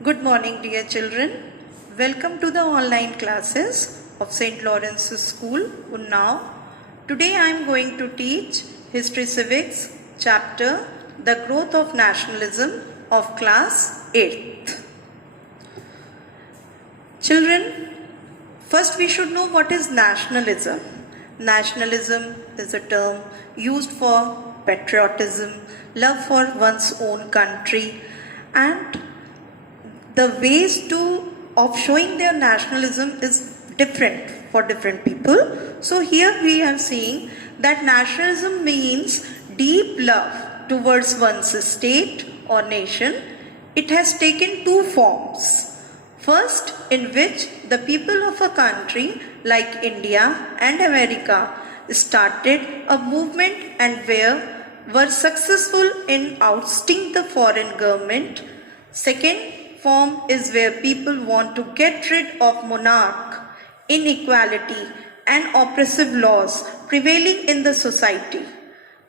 Good morning, dear children. Welcome to the online classes of St. Lawrence's School, Unnao. Today I am going to teach History Civics chapter The Growth of Nationalism of class 8th. Children, first we should know what is nationalism. Nationalism is a term used for patriotism, love for one's own country, and the ways of showing their nationalism is different for different people. So here we are seeing that nationalism means deep love towards one's state or nation. It has taken two forms. First, in which the people of a country like India and America started a movement and were successful in ousting the foreign government. Second form is where people want to get rid of monarch, inequality, and oppressive laws prevailing in the society.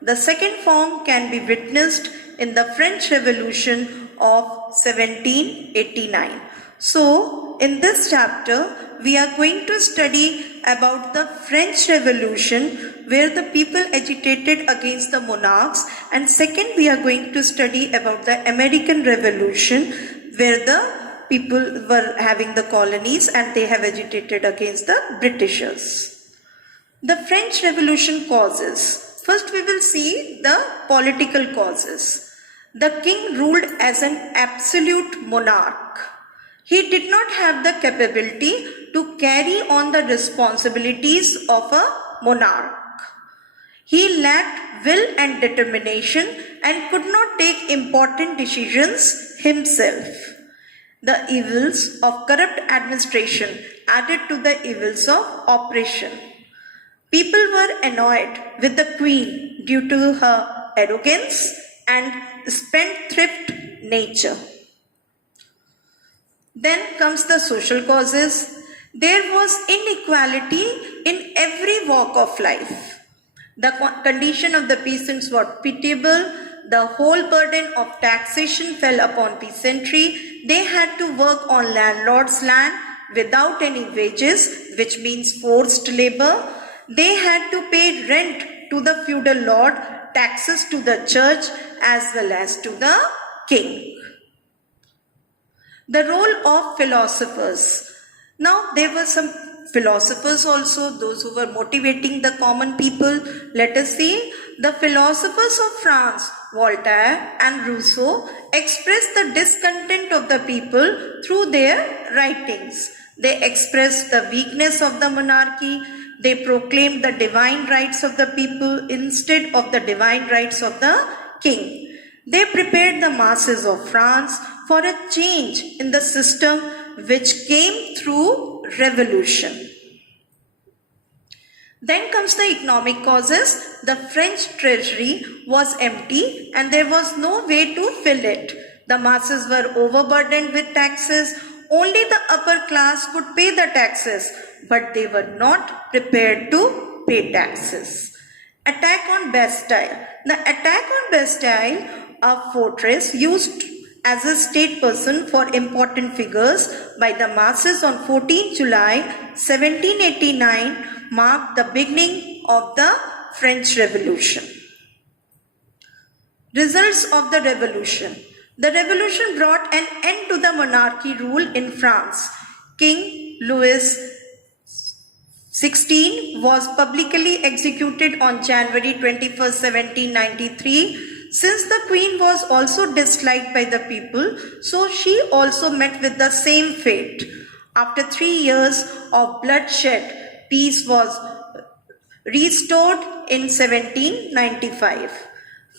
The second form can be witnessed in the French Revolution of 1789. So, in this chapter, we are going to study about the French Revolution, where the people agitated against the monarchs, and second, we are going to study about the American Revolution, where the people were having the colonies and they have agitated against the Britishers. The French Revolution causes. First we will see the political causes. The king ruled as an absolute monarch. He did not have the capability to carry on the responsibilities of a monarch. He lacked will and determination and could not take important decisions himself. The evils of corrupt administration added to the evils of oppression. People were annoyed with the queen due to her arrogance and spendthrift nature. Then comes the social causes. There was inequality in every walk of life. The condition of the peasants was pitiable. The whole burden of taxation fell upon peasantry. They had to work on landlord's land without any wages, which means forced labor. They had to pay rent to the feudal lord, taxes to the church, as well as to the king. The role of philosophers. Now there were some philosophers also, those who were motivating the common people. Let us see. The philosophers of France, Voltaire and Rousseau, expressed the discontent of the people through their writings. They expressed the weakness of the monarchy. They proclaimed the divine rights of the people instead of the divine rights of the king. They prepared the masses of France for a change in the system which came through revolution. Then comes the economic causes. The French treasury was empty and there was no way to fill it. The masses were overburdened with taxes. Only the upper class could pay the taxes, but they were not prepared to pay taxes. Attack on Bastille. The attack on Bastille, a fortress used as a state person for important figures by the masses on 14 July 1789 marked the beginning of the French Revolution. Results of the revolution. The revolution brought an end to the monarchy rule in France. King Louis XVI was publicly executed on January 21, 1793. Since the queen was also disliked by the people, so she also met with the same fate. After 3 years of bloodshed, peace was restored in 1795.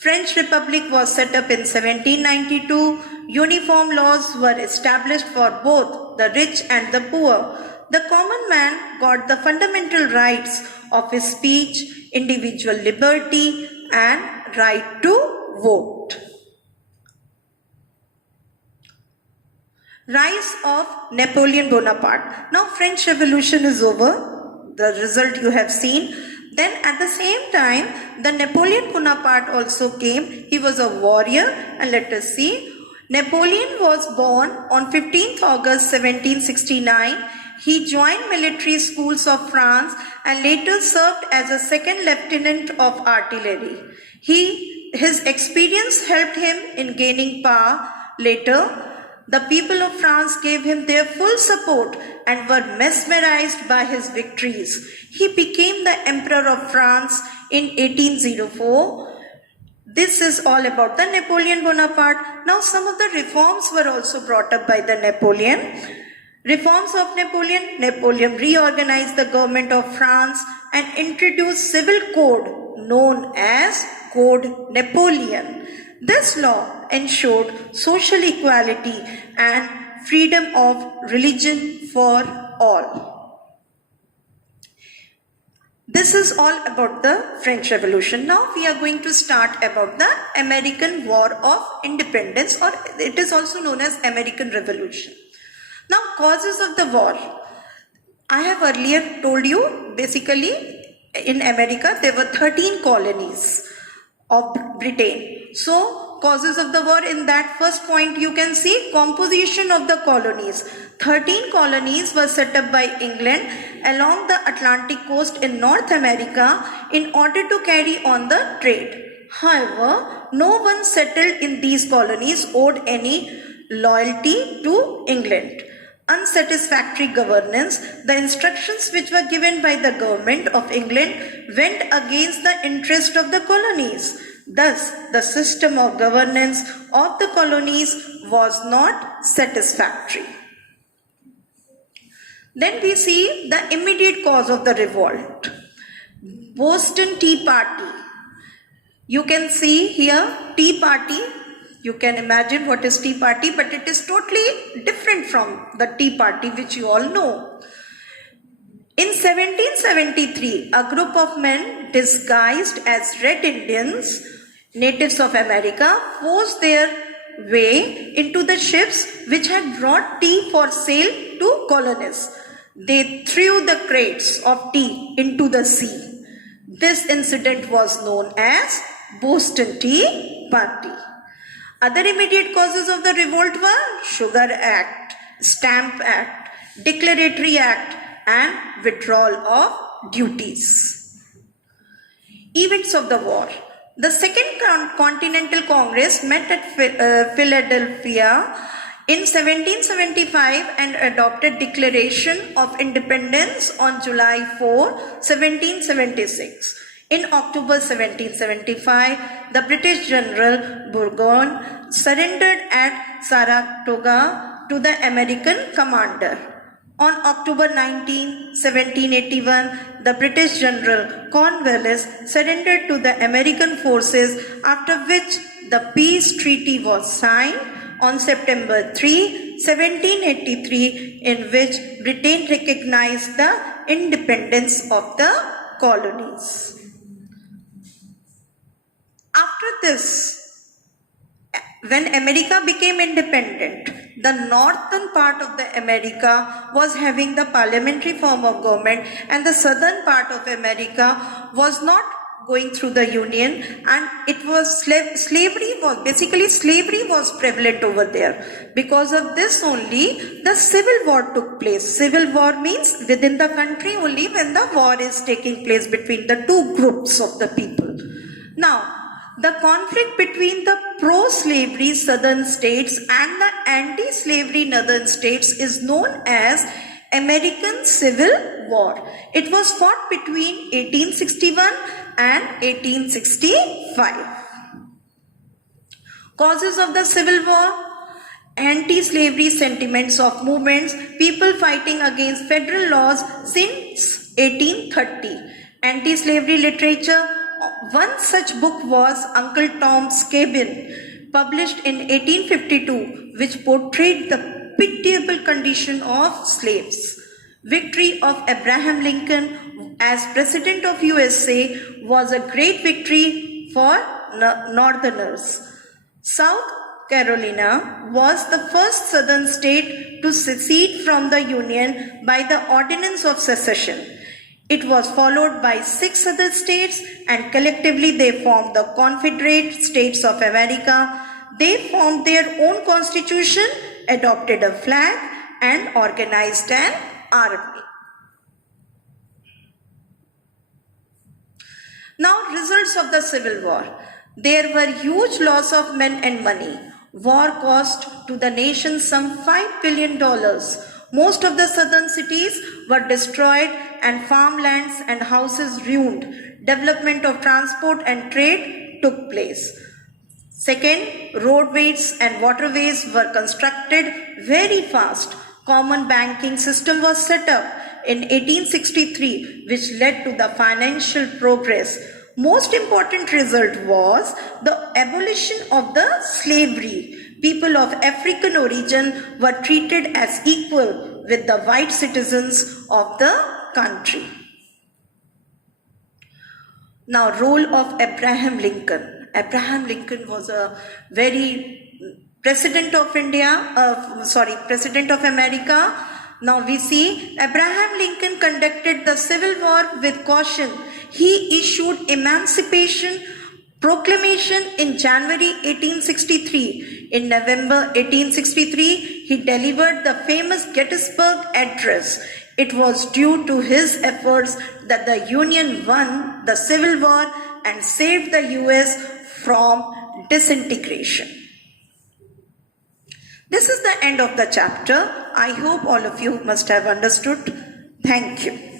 French Republic was set up in 1792. Uniform laws were established for both the rich and the poor. The common man got the fundamental rights of his speech, individual liberty, and right to vote. Rise of Napoleon Bonaparte. Now French Revolution is over. The result you have seen. Then at the same time, the Napoleon Bonaparte also came. He was a warrior, and let us see. Napoleon was born on 15th August 1769. He joined military schools of France and later served as a second lieutenant of artillery. His experience helped him in gaining power. Later, the people of France gave him their full support and were mesmerized by his victories. He became the Emperor of France in 1804. This is all about the Napoleon Bonaparte. Now, some of the reforms were also brought up by the Napoleon. Reforms of Napoleon. Napoleon reorganized the government of France and introduced civil code known as Code Napoleon. This law ensured social equality and freedom of religion for all. This is all about the French Revolution. Now we are going to start about the American War of Independence, or it is also known as American Revolution. Now, causes of the war. I have earlier told you, basically in America there were 13 colonies of Britain. So, causes of the war, in that first point you can see composition of the colonies. 13 colonies were set up by England along the Atlantic coast in North America in order to carry on the trade. However, no one settled in these colonies owed any loyalty to England. Unsatisfactory governance. The instructions which were given by the government of England went against the interest of the colonies. Thus, the system of governance of the colonies was not satisfactory. Then we see the immediate cause of the revolt. Boston Tea Party. You can see here Tea Party. You can imagine what is Tea Party, but it is totally different from the Tea Party which you all know. In 1773, a group of men disguised as Red Indians, natives of America, forced their way into the ships which had brought tea for sale to colonists. They threw the crates of tea into the sea. This incident was known as Boston Tea Party. Other immediate causes of the revolt were Sugar Act, Stamp Act, Declaratory Act, and withdrawal of duties. Events of the war. The Second Continental Congress met at Philadelphia in 1775 and adopted Declaration of Independence on July 4, 1776. In October 1775, the British General Burgoyne surrendered at Saratoga to the American commander. On October 19, 1781, the British General Cornwallis surrendered to the American forces, after which the peace treaty was signed on September 3, 1783, in which Britain recognized the independence of the colonies. After this, when America became independent, the northern part of the America was having the parliamentary form of government, and the southern part of America was not going through the union, and it was slavery was prevalent over there. Because of this only the civil war took place. Civil war means within the country only, when the war is taking place between the two groups of the people. Now, the conflict between the pro-slavery southern states and the anti-slavery northern states is known as American Civil War. It was fought between 1861 and 1865. Causes of the Civil War: anti-slavery sentiments of movements, people fighting against federal laws since 1830. Anti-slavery literature. One such book was Uncle Tom's Cabin, published in 1852, which portrayed the pitiable condition of slaves. Victory of Abraham Lincoln as President of USA was a great victory for Northerners. South Carolina was the first southern state to secede from the Union by the Ordinance of Secession. It was followed by 6 other states, and collectively they formed the Confederate States of America. they formed their own constitution, adopted a flag, and organized an army. Now, results of the Civil War. There were huge loss of men and money. War cost to the nation some $5 billion. Most of the southern cities were destroyed and farmlands and houses ruined. Development of transport and trade took place. Second, roadways and waterways were constructed very fast. Common banking system was set up in 1863, which led to the financial progress. Most important result was the abolition of the slavery. People of African origin were treated as equal with the white citizens of the country. Now, role of Abraham Lincoln. Abraham Lincoln was a President of America. Now we see Abraham Lincoln conducted the Civil War with caution. He issued Emancipation Proclamation in January 1863. In November 1863, he delivered the famous Gettysburg Address. It was due to his efforts that the Union won the Civil War and saved the US from disintegration. This is the end of the chapter. I hope all of you must have understood. Thank you.